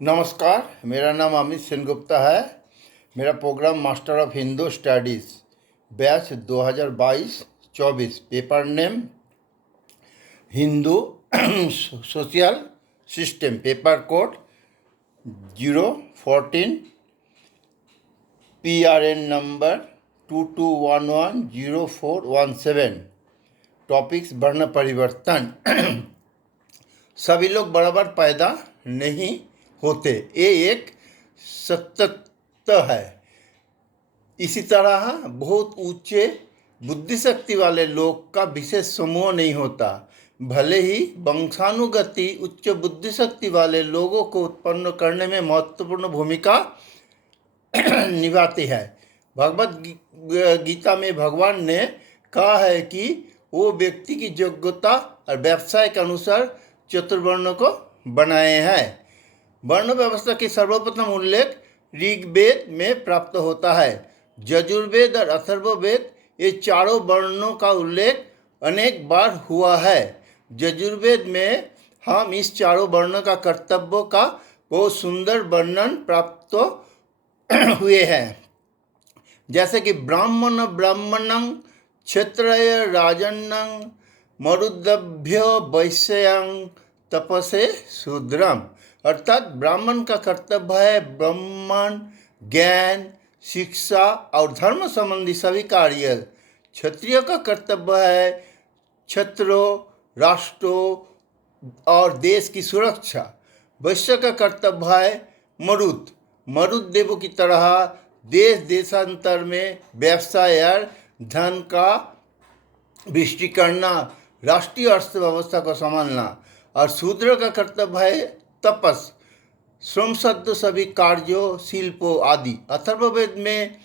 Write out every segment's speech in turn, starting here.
नमस्कार, मेरा नाम अमित सेनगुप्ता है। मेरा program master of Hindu studies batch 2022-24, paper name Hindu social system, paper code 014, PRN number 22110417। Topics वर्ण परिवर्तन। सभी लोग बराबर पैदा नहीं होते, ये एक सत्य है। इसी तरह बहुत ऊंचे बुद्धि शक्ति वाले लोग का विशेष समूह नहीं होता। भले ही वंशानुगति उच्च बुद्धि शक्ति वाले लोगों को उत्पन्न करने में महत्वपूर्ण भूमिका निभाती है। भगवत गीता में भगवान ने कहा है कि वो व्यक्ति की योग्यता और व्यवसाय के अनुसार चतुर्वर्ण को बनाए हैं। वर्ण व्यवस्था की सर्वप्रथम उल्लेख ऋग्वेद में प्राप्त होता है। यजुर्वेद और अथर्ववेद, ये चारों वर्णों का उल्लेख अनेक बार हुआ है। यजुर्वेद में हम इस चारों वर्णों का कर्तव्यों का बहुत सुंदर वर्णन प्राप्त हुए हैं, जैसे कि ब्राह्मणं क्षत्रिय राजन्नं मरुद्भ्य वैश्यं तपसे शूद्रम। अर्थात ब्राह्मण का कर्तव्य है ब्राह्मण, ज्ञान, शिक्षा और धर्म संबंधी सभी कार्य। क्षत्रिय का कर्तव्य है क्षत्रों, राष्ट्रों और देश की सुरक्षा। वैश्य का कर्तव्य है मरुद देवों की तरह देश देशांतर में व्यवसाय और धन का वृष्टि करना, राष्ट्रीय अर्थव्यवस्था को संभालना। और शूद्र का कर्तव्य है तपस, श्रम शब्द सभी कार्यों, शिल्पों आदि। अथर्ववेद में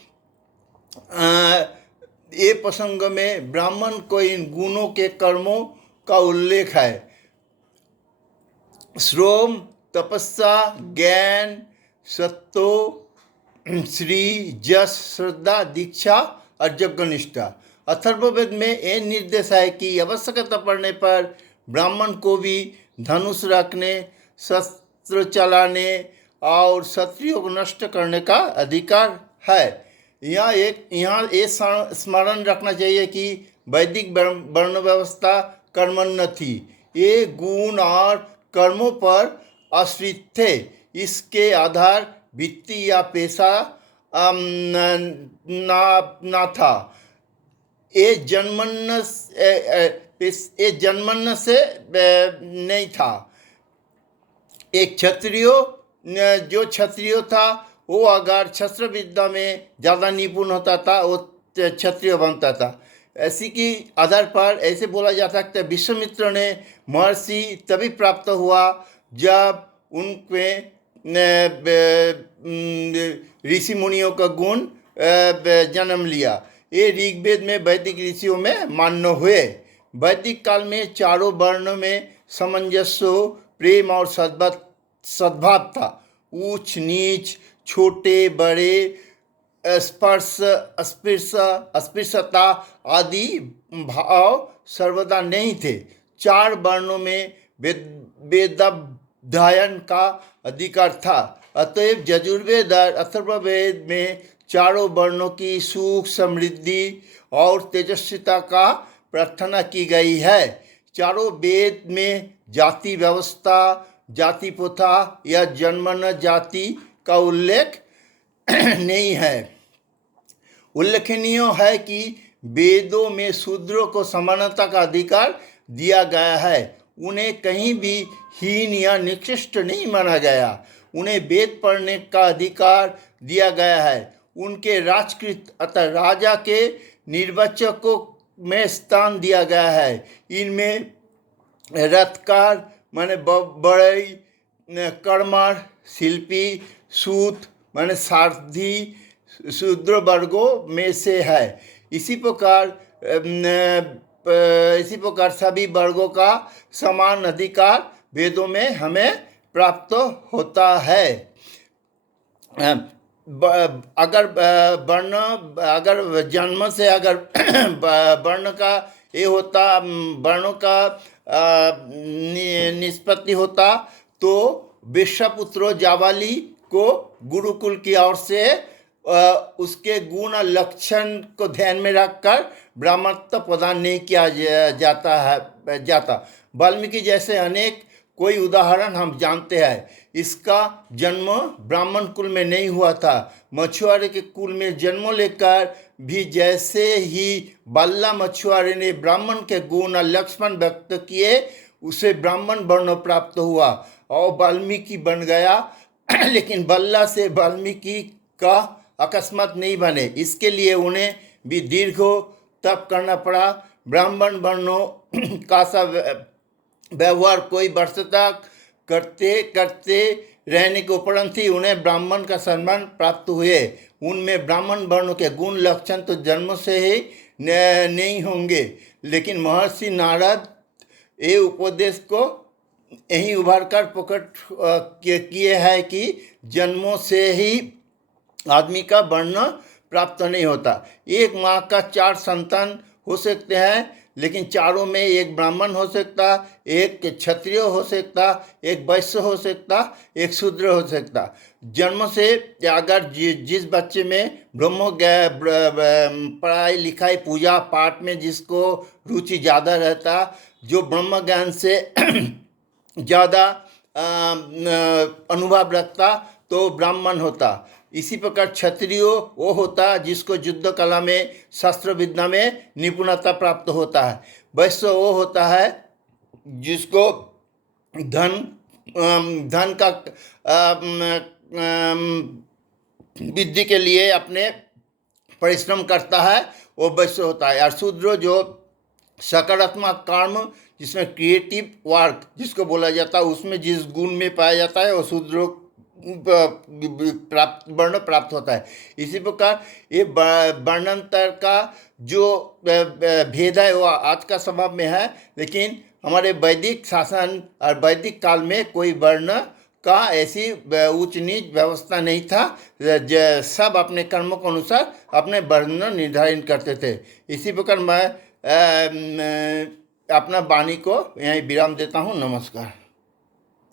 ये प्रसंग में ब्राह्मण को इन गुणों के कर्मों का उल्लेख है: श्रम, तपस्या, ज्ञान, सत्व, श्री, यश, श्रद्धा, दीक्षा और यज्ञनिष्ठा। अथर्ववेद में ये निर्देश है कि आवश्यकता पड़ने पर ब्राह्मण को भी धनुष रखने, शस्त्र चलाने और शत्रुओं को नष्ट करने का अधिकार है। यहाँ ये स्मरण रखना चाहिए कि वैदिक वर्ण व्यवस्था कर्मण्य थी। ये गुण और कर्मों पर आश्रित थे। इसके आधार वृत्ति या पेशा ना था। ये जन्मन से नहीं था। एक जो क्षत्रिय था, वो अगर शस्त्र विद्या में ज़्यादा निपुण होता था, वो क्षत्रिय बनता था। ऐसी की आधार पर ऐसे बोला जा सकता है, विश्वामित्र ने महर्षि तभी प्राप्त हुआ जब उनमें ऋषि मुनियों का गुण जन्म लिया। ये ऋग्वेद में वैदिक ऋषियों में मान्य हुए। वैदिक काल में चारों वर्णों में सामंजस्य, प्रेम और सद्भाव था। ऊंच नीच, छोटे बड़े, अस्पृश्यता आदि भाव सर्वदा नहीं थे। चार वर्णों में वेदाध्ययन का अधिकार था। अतएव यजुर्वेद और अथर्ववेद में चारों वर्णों की सुख, समृद्धि और तेजस्विता का प्रार्थना की गई है। चारों वेद में जाति व्यवस्था, जाति प्रथा या जन्मन जाति का उल्लेख नहीं है। उल्लेखनीय है कि वेदों में शूद्रों को समानता का अधिकार दिया गया है। उन्हें कहीं भी हीन या निकृष्ट नहीं माना गया। उन्हें वेद पढ़ने का अधिकार दिया गया है। उनके राजकृत अतः राजा के निर्वाचकों में स्थान दिया गया है। इनमें रथकार माने बढ़ई, कर्मठ, शिल्पी, सूत माने सारथी शूद्र वर्गों में से है। इसी प्रकार सभी वर्गों का समान अधिकार वेदों में हमें प्राप्त होता है। अगर जन्म से अगर वर्ण का ये होता, वर्णों का निष्पत्ति होता, तो विश्वापुत्रो जाबाली को गुरुकुल की ओर से उसके गुण और लक्षण को ध्यान में रखकर ब्राह्मणत्व प्रदान नहीं किया जाता। वाल्मीकि जैसे अनेक कोई उदाहरण हम जानते हैं। इसका जन्म ब्राह्मण कुल में नहीं हुआ था। मछुआरे के कुल में जन्म लेकर भी जैसे ही बल्ला मछुआरे ने ब्राह्मण के गुण और लक्षण व्यक्त किए, उसे ब्राह्मण वर्ण प्राप्त हुआ और वाल्मीकि बन गया। लेकिन बल्ला से वाल्मीकि का अकस्मात नहीं बने, इसके लिए उन्हें भी दीर्घ तप करना पड़ा। ब्राह्मण वर्णों का सा व्यवहार कोई वर्ष तक करते करते रहने के उपरांत ही उन्हें ब्राह्मण का सम्मान प्राप्त हुए। उनमें ब्राह्मण वर्णों के गुण लक्षण तो जन्म से ही नहीं होंगे, लेकिन महर्षि नारद ये उपदेश को यही उभार कर प्रकट किए हैं कि जन्मों से ही आदमी का वर्ण प्राप्त नहीं होता। एक माँ का 4 संतान हो सकते हैं, लेकिन चारों में एक ब्राह्मण हो सकता, एक क्षत्रिय हो सकता, एक वैश्य हो सकता, एक शूद्र हो सकता। जन्म से अगर जिस बच्चे में पढ़ाई लिखाई पूजा पाठ में जिसको रुचि ज़्यादा रहता, जो ब्रह्म ज्ञान से ज़्यादा अनुभव रखता, तो ब्राह्मण होता। इसी प्रकार क्षत्रिय वो होता जिसको युद्ध कला में शास्त्र विद्या में निपुणता प्राप्त होता है। वैश्य वो होता है जिसको धन का वृद्धि के लिए अपने परिश्रम करता है, वो वैश्य होता है। और शूद्र जो सकारात्मक कर्म जिसमें क्रिएटिव वर्क जिसको बोला जाता है, उसमें जिस गुण में पाया जाता है वो शूद्र वर्ण प्राप्त होता है। इसी प्रकार ये वर्णांतर का जो भेद है वो आज का स्वभाव में है, लेकिन हमारे वैदिक शासन और वैदिक काल में कोई वर्ण का ऐसी उच्च नीच व्यवस्था नहीं था। सब अपने कर्मों के अनुसार अपने वर्ण निर्धारित करते थे। इसी प्रकार मैं अपना वाणी को यहीं विराम देता हूँ। नमस्कार।